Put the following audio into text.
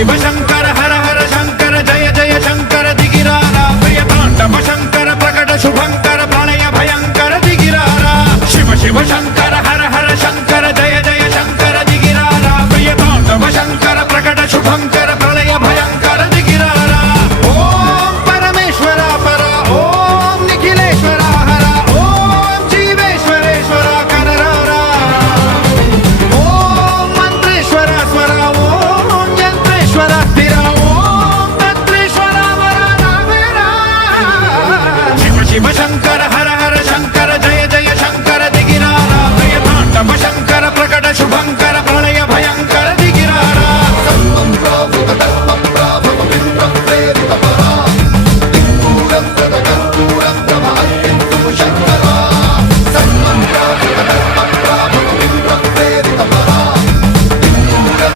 शिव शंकर हर हर शंकर जय जय शंकर दिगिरारा प्रिय तांडव शंकर प्रकट शुभंकर प्रणय भयंकर दिगिरारा शिव शिव शंकर